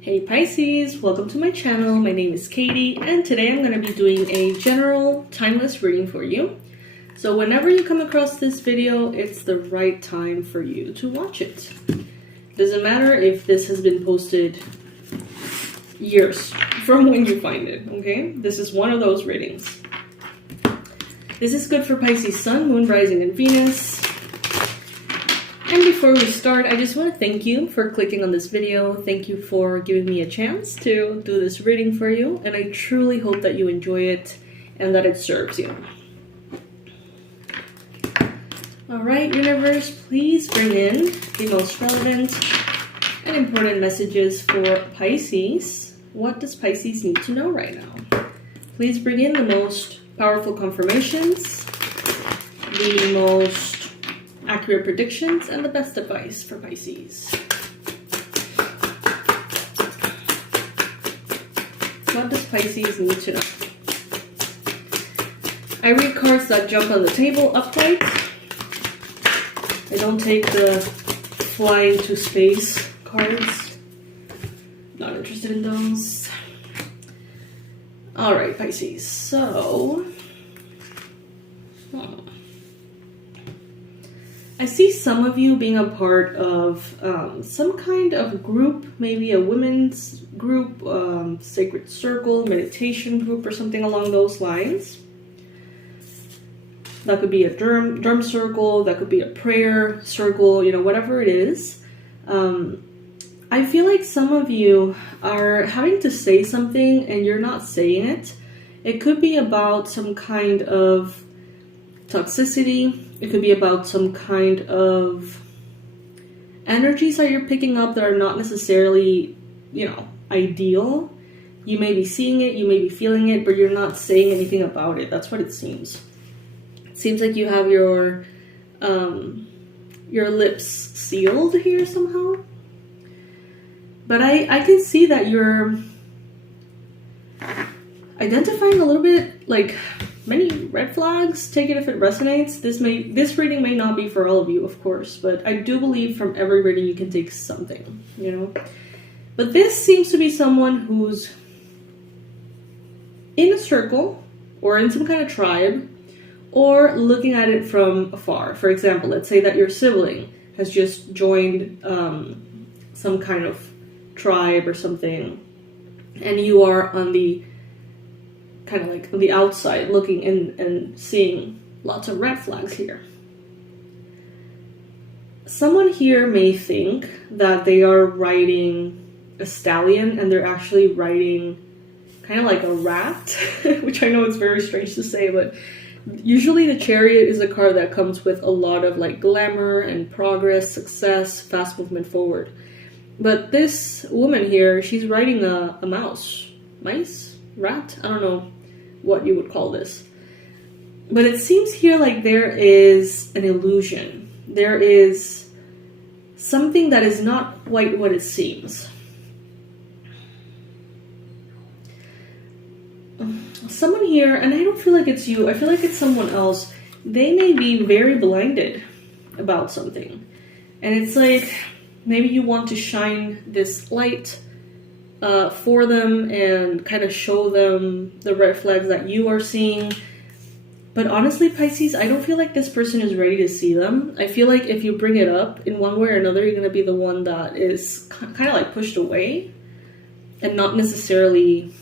Hey Pisces, welcome to my channel. My name is Katie and today I'm going to be doing a general timeless reading for you. So whenever you come across this video, it's the right time for you to watch it. Doesn't matter if this has been posted years from when you find it, okay? This is one of those readings. This is good for Pisces Sun, Moon, Rising, and Venus. And before we start, I just want to thank you for clicking on this video. Thank you for giving me a chance to do this reading for you. And I truly hope that you enjoy it and that it serves you. Alright, universe, please bring in the most relevant and important messages for Pisces. What does Pisces need to know right now? Please bring in the most powerful confirmations, the most accurate predictions, and the best advice for Pisces. What does Pisces need to know? I read cards that jump on the table upright. I don't take the flying to space cards. Not interested in those. Alright, Pisces. So I see some of you being a part of some kind of group, maybe a women's group, sacred circle, meditation group, or something along those lines. That could be a drum circle, that could be a prayer circle, you know, whatever it is. I feel like some of you are having to say something and you're not saying it. It could be about some kind of toxicity. It could be about some kind of energies that you're picking up that are not necessarily, you know, ideal. You may be seeing it, you may be feeling it, but you're not saying anything about it. That's what it seems. It seems like you have your lips sealed here somehow. But I can see that you're identifying a little bit, like, many red flags. Take it if it resonates. This reading may not be for all of you, of course, but I do believe from every reading you can take something, you know. But this seems to be someone who's in a circle or in some kind of tribe or looking at it from afar. For example, let's say that your sibling has just joined some kind of tribe or something, and you are on the kind of like on the outside looking in and seeing lots of red flags here. Someone here may think that they are riding a stallion and they're actually riding kind of like a rat, which I know it's very strange to say, but usually the chariot is a card that comes with a lot of like glamour and progress, success, fast movement forward. But this woman here, she's riding a mouse. Mice? Rat? I don't know what you would call this. But it seems here like there is an illusion. There is something that is not quite what it seems. Someone here, and I don't feel like it's you, I feel like it's someone else, they may be very blinded about something. And it's like, maybe you want to shine this light for them and kind of show them the red flags that you are seeing. But honestly, Pisces, I don't feel like this person is ready to see them. I feel like if you bring it up in one way or another, you're going to be the one that is kind of like pushed away and not necessarily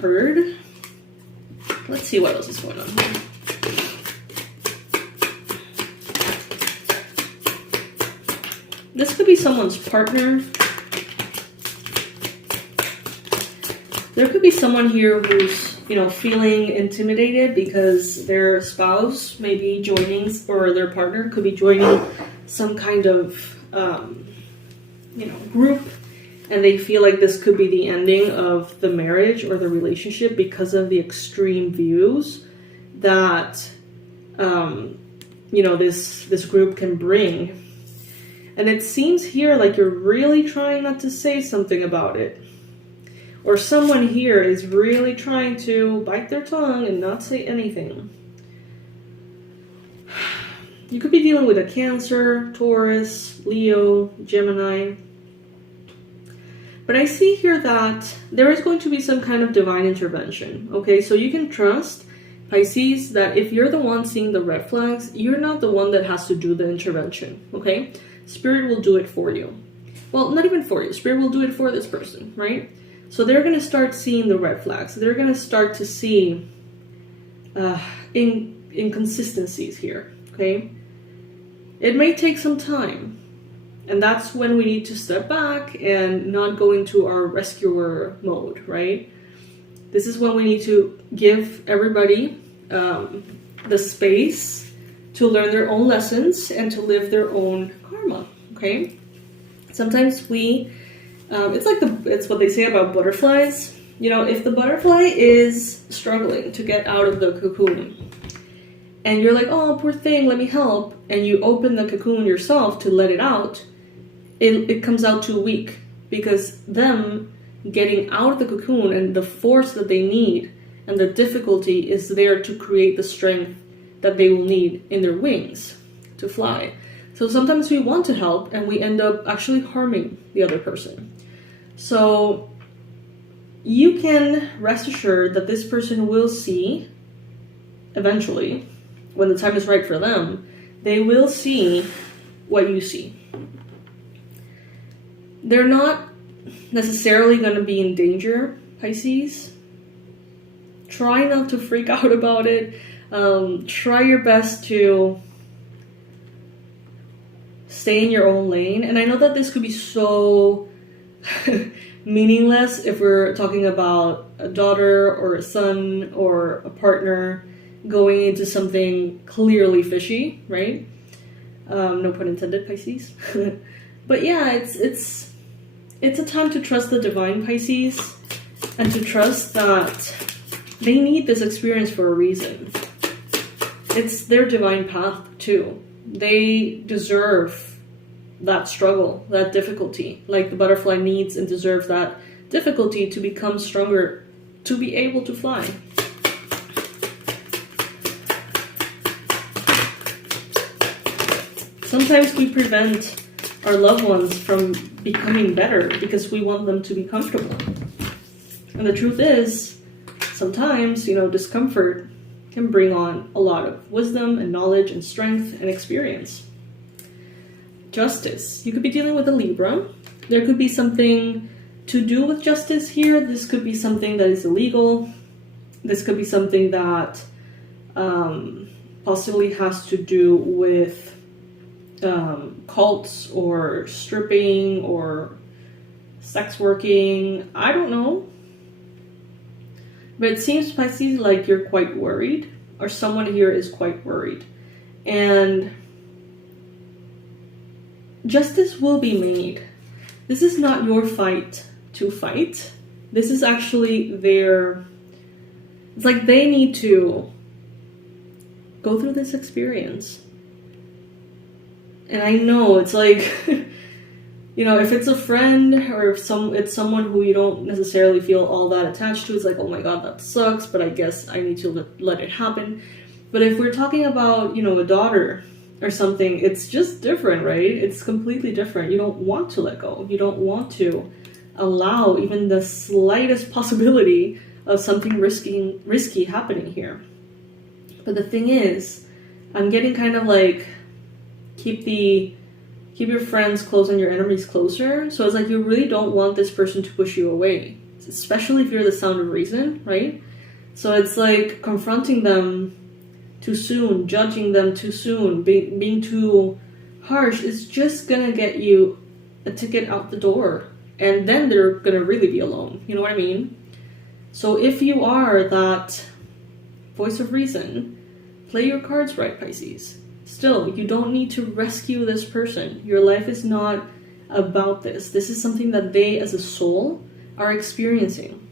heard. Let's see what else is going on here. This could be someone's partner. There could be someone here who's, you know, feeling intimidated because their spouse may be joining, or their partner could be joining some kind of, you know, group, and they feel like this could be the ending of the marriage or the relationship because of the extreme views that, you know, this group can bring. And it seems here like you're really trying not to say something about it. Or someone here is really trying to bite their tongue and not say anything. You could be dealing with a Cancer, Taurus, Leo, Gemini. But I see here that there is going to be some kind of divine intervention, okay? So you can trust, Pisces, that if you're the one seeing the red flags, you're not the one that has to do the intervention, okay? Spirit will do it for you. Well, not even for you. Spirit will do it for this person, right? So they're going to start seeing the red flags. They're going to start to see inconsistencies here, okay? It may take some time. And that's when we need to step back and not go into our rescuer mode, right? This is when we need to give everybody the space to learn their own lessons and to live their own karma, okay? Sometimes it's what they say about butterflies. You know, if the butterfly is struggling to get out of the cocoon, and you're like, oh, poor thing, let me help, and you open the cocoon yourself to let it out, it comes out too weak, because them getting out of the cocoon and the force that they need and the difficulty is there to create the strength that they will need in their wings to fly. So sometimes we want to help and we end up actually harming the other person. So you can rest assured that this person will see eventually, when the time is right for them, they will see what you see. They're not necessarily going to be in danger, Pisces. Try not to freak out about it. Try your best to stay in your own lane. And I know that this could be so meaningless if we're talking about a daughter or a son or a partner going into something clearly fishy, right? No pun intended, Pisces. But yeah, it's a time to trust the divine, Pisces, and to trust that they need this experience for a reason. It's their divine path too. They deserve that struggle, that difficulty, like the butterfly needs and deserves that difficulty to become stronger, to be able to fly. Sometimes we prevent our loved ones from becoming better because we want them to be comfortable. And the truth is, sometimes, discomfort can bring on a lot of wisdom and knowledge and strength and experience. Justice. You could be dealing with a Libra. There could be something to do with justice here. This could be something that is illegal. This could be something that possibly has to do with cults or stripping or sex working. I don't know. But it seems, Pisces, like you're quite worried, or someone here is quite worried. And justice will be made. This is not your fight to fight. This is actually it's like they need to go through this experience. And I know it's like, if it's a friend or if it's someone who you don't necessarily feel all that attached to, it's like, oh my god, that sucks, but I guess I need to let it happen. But if we're talking about, a daughter or something, it's just different, right? It's completely different. You don't want to let go. You don't want to allow even the slightest possibility of something risky happening here. But the thing is, I'm getting kind of like, keep your friends close and your enemies closer. So it's like you really don't want this person to push you away, especially if you're the sound of reason, right? So it's like confronting them too soon, judging them too soon, being too harsh is just gonna get you a ticket out the door, and then they're gonna really be alone. You know what I mean? So if you are that voice of reason, play your cards right, Pisces. Still, you don't need to rescue this person. Your life is not about this. This is something that they, as a soul, are experiencing.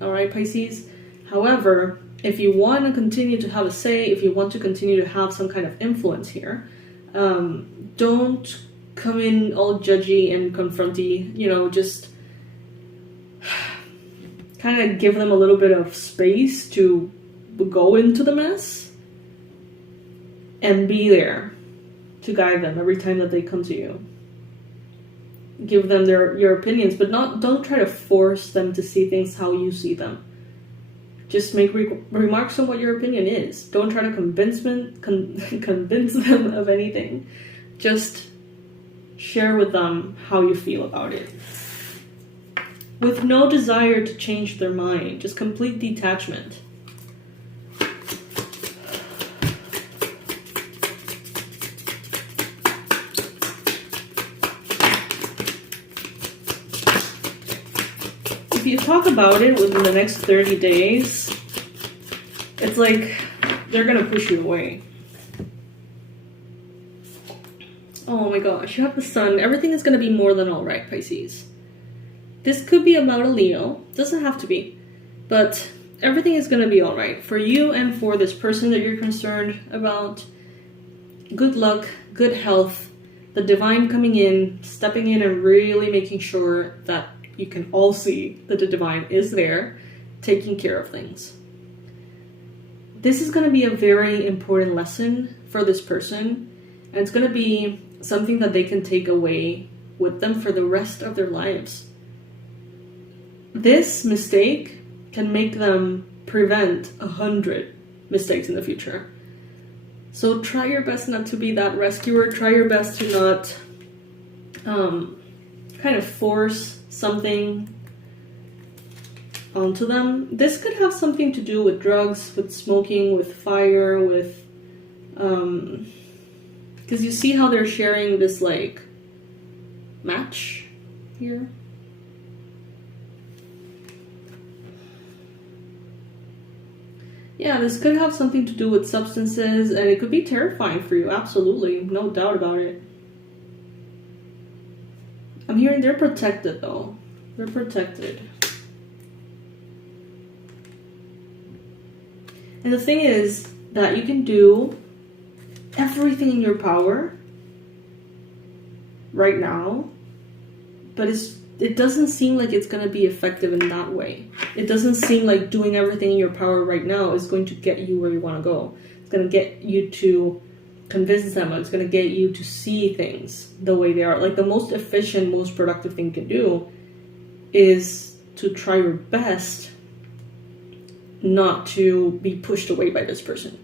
All right, Pisces? However, if you want to continue to have a say, if you want to continue to have some kind of influence here, don't come in all judgy and confronty, just kind of give them a little bit of space to go into the mess. And be there to guide them every time that they come to you. give them your opinions, but don't try to force them to see things how you see them. Just make remarks on what your opinion is. Don't try to convince them of anything. Just share with them how you feel about it. With no desire to change their mind, just complete detachment. If you talk about it within the next 30 days, it's like they're gonna push you away. Oh my gosh, you have the sun. Everything is gonna be more than all right, Pisces. This could be about a Leo. Doesn't have to be. But everything is gonna be all right for you and for this person that you're concerned about. Good luck, good health, the divine coming in, stepping in and really making sure that you can all see that the divine is there, taking care of things. This is going to be a very important lesson for this person, and it's going to be something that they can take away with them for the rest of their lives. This mistake can make them prevent 100 mistakes in the future. So try your best not to be that rescuer. Try your best to not kind of force something onto them. This could have something to do with drugs, with smoking, with fire, with because you see how they're sharing this like match here. Yeah, this could have something to do with substances, and it could be terrifying for you, absolutely, no doubt about it. I'm hearing they're protected though. They're protected. And the thing is that you can do everything in your power right now, but it doesn't seem like it's going to be effective in that way. It doesn't seem like doing everything in your power right now is going to get you where you want to go. It's going to get you to convince them. It's going to get you to see things the way they are. Like the most efficient, most productive thing you can do is to try your best not to be pushed away by this person,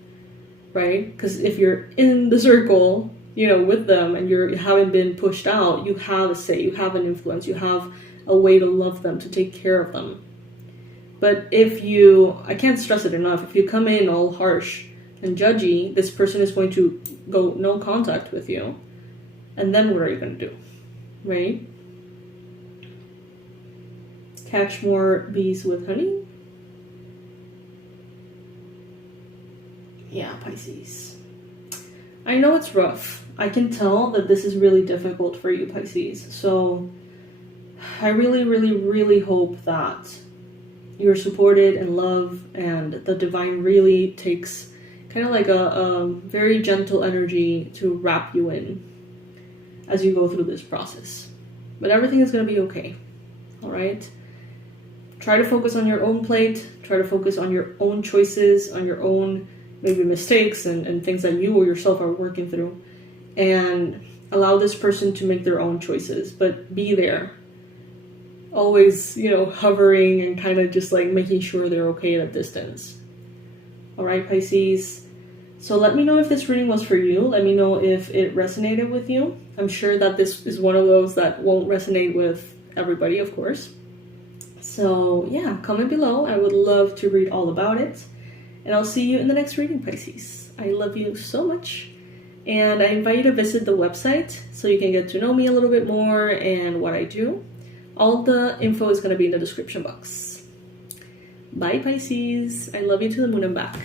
right? Because if you're in the circle, you know, with them and you haven't been pushed out, you have a say, you have an influence, you have a way to love them, to take care of them. But if you, I can't stress it enough, if you come in all harsh and judgy, this person is going to go no contact with you. And then what are you going to do, right? Catch more bees with honey? Yeah, Pisces. I know it's rough. I can tell that this is really difficult for you, Pisces. So I really, really, really hope that you're supported and loved, and the divine really takes kind of like a very gentle energy to wrap you in as you go through this process. But everything is going to be okay, all right? Try to focus on your own plate. Try to focus on your own choices, on your own maybe mistakes and things that you or yourself are working through. And allow this person to make their own choices, but be there. Always, you know, hovering and kind of just like making sure they're okay at a distance. All right, Pisces. So let me know if this reading was for you. Let me know if it resonated with you. I'm sure that this is one of those that won't resonate with everybody, of course. So yeah, comment below. I would love to read all about it. And I'll see you in the next reading, Pisces. I love you so much. And I invite you to visit the website so you can get to know me a little bit more and what I do. All the info is going to be in the description box. Bye, Pisces. I love you to the moon and back.